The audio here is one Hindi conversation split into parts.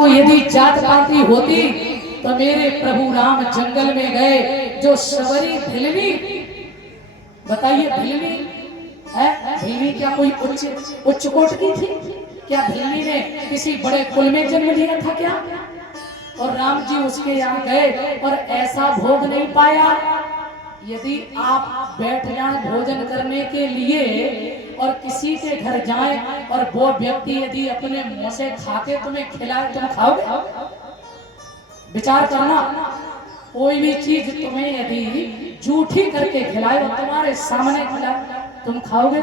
को यदि जात पाती होती तो मेरे प्रभु राम जंगल में गए। जो शबरी भिलनी, बताइए भिलनी है, भिलनी क्या कोई उच्च कोट की थी क्या? भिलनी ने किसी बड़े कुल में जन्म लिया था क्या? और राम जी उसके यहाँ गए और ऐसा भोग नहीं पाया। यदि आप बैठ जाएं भोजन करने के लिए और किसी के घर जाएं और वो व्यक्ति यदि अपने मुंह से खाके तुम्हें खिलाए, तुम खाओगे? विचार करना, कोई भी चीज तुम्हें यदि झूठी करके खिलाए और तुम्हारे सामने खिलाए, तुम खाओगे?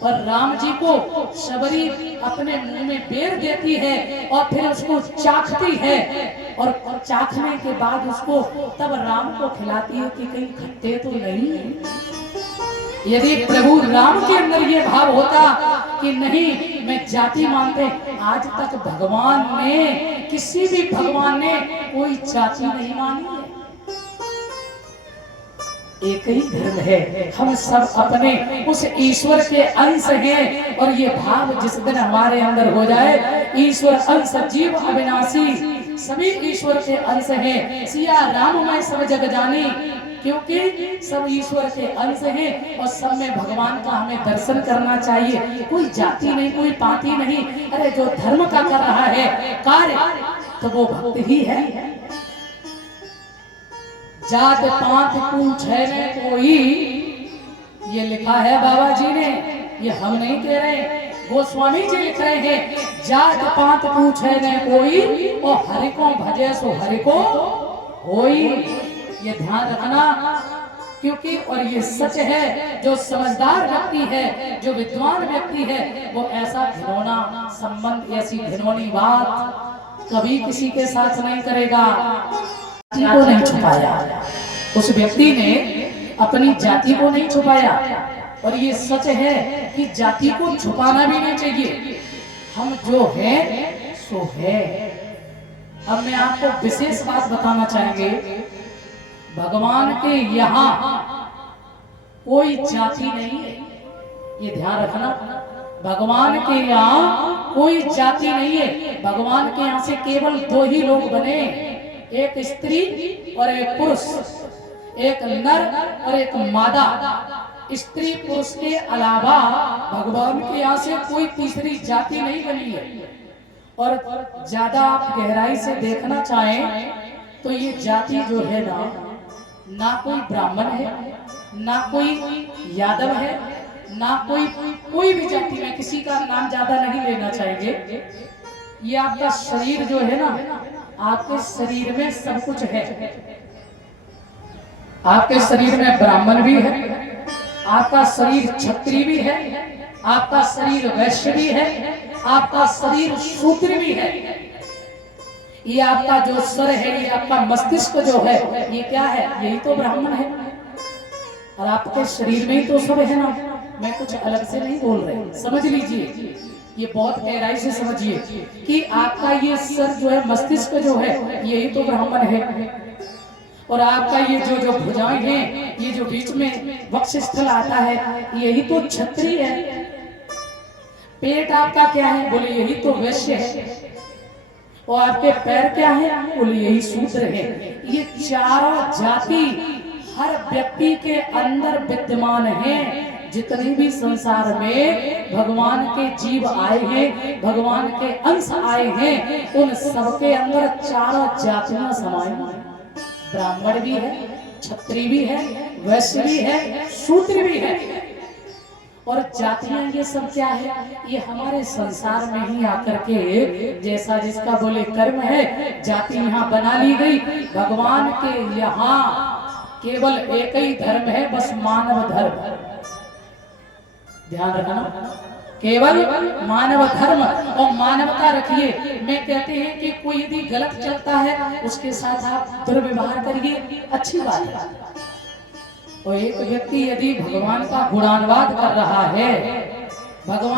पर राम जी को शबरी अपने मुंह में बेर देती है और फिर उसको चाखती है और चाखने के बाद उसको तब राम को खिलाती है कि कहीं खट्टे तो नहीं है। यदि प्रभु राम के अंदर ये भाव होता कि नहीं मैं जाति मानते, आज तक भगवान ने, किसी भी भगवान ने कोई जाति नहीं मानी है। एक ही धर्म है, हम सब अपने उस ईश्वर के अंश हैं। और ये भाव जिस दिन हमारे अंदर हो जाए, ईश्वर अंश जीव अविनाशी, सभी ईश्वर के अंश हैं। सिया राम मैं सब जग जानी, क्योंकि सब ईश्वर के अंश हैं और सब में भगवान का हमें दर्शन करना चाहिए। कोई जाति नहीं, कोई पाति नहीं। अरे जो धर्म का कर रहा है कार्य तो वो भक्त ही है। जात पात पूछे ने कोई, ये लिखा है बाबा जी ने, ये हम नहीं कह रहे, गोस्वामी जी लिख रहे हैं। जात पात पूछे ने कोई और हरि को भजे सो हरि को होई। ये ध्यान रखना, क्योंकि और ये सच है। जो समझदार व्यक्ति है, जो विद्वान व्यक्ति है, वो ऐसा घिनौना संबंध, ऐसी घिनौनी बात कभी किसी के साथ नहीं करेगा। जाति को नहीं छुपाया, उस व्यक्ति ने अपनी जाति को नहीं छुपाया। और ये सच है कि जाति को छुपाना भी नहीं चाहिए। हम जो है सो है। अब मैं आपको विशेष बात बताना चाहेंगे, भगवान के यहाँ कोई जाति नहीं है, ये ध्यान रखना। भगवान के यहाँ कोई जाति नहीं है। भगवान के यहाँ से केवल दो ही लोग बने, एक स्त्री और एक पुरुष, एक नर और एक मादा। स्त्री पुरुष के अलावा भगवान के यहाँ से कोई तीसरी जाति नहीं बनी है। और ज्यादा आप गहराई से देखना चाहें तो ये जाति जो है ना कोई ब्राह्मण है, ना कोई यादव है, ना कोई भी जाति में किसी का नाम ज्यादा नहीं लेना चाहिए। ये आपका शरीर जो है ना, आपके शरीर में सब कुछ है। आपके शरीर में ब्राह्मण भी है, आपका शरीर क्षत्रिय भी है, आपका शरीर वैश्य भी है, आपका शरीर शूद्र भी है। ये आपका जो सर है, ये आपका मस्तिष्क जो है, ये क्या है? यही तो ब्राह्मण है। और आपके शरीर में ही तो सब है ना। मैं कुछ अलग से नहीं बोल रहे, समझ लीजिए, ये बहुत गहराई से समझिए कि आपका ये सर जो है, मस्तिष्क जो है, यही तो ब्राह्मण है। और आपका ये जो भुजाएं हैं, ये जो बीच में वक्षस्थल आता है, यही तो क्षत्रिय है। पेट आपका क्या है? बोले यही तो वैश्य है। और आपके पैर क्या है? बोले यही शूद्र है। ये चारों जाति हर व्यक्ति के अंदर विद्यमान है। जितने भी संसार में भगवान के जीव आए हैं, भगवान के अंश आए हैं, उन सबके अंदर चारों जातियां समाई हैं। ब्राह्मण भी है, क्षत्रिय भी है, वैश्य भी है, शूद्र भी है। और जातियां ये सब क्या है? ये हमारे संसार में ही आकर के जैसा जिसका बोले कर्म है, जाति यहाँ बना ली गई। भगवान के यहाँ केवल एक ही धर्म है, बस मानव धर्म। ध्यान रखना, केवल मानव धर्म और मानवता रखिए। मैं कहते हैं कि कोई यदि गलत चलता है उसके साथ आप दुर्व्यवहार करिए, अच्छी बात है। और एक व्यक्ति यदि भगवान का गुणानुवाद कर रहा है, भगवान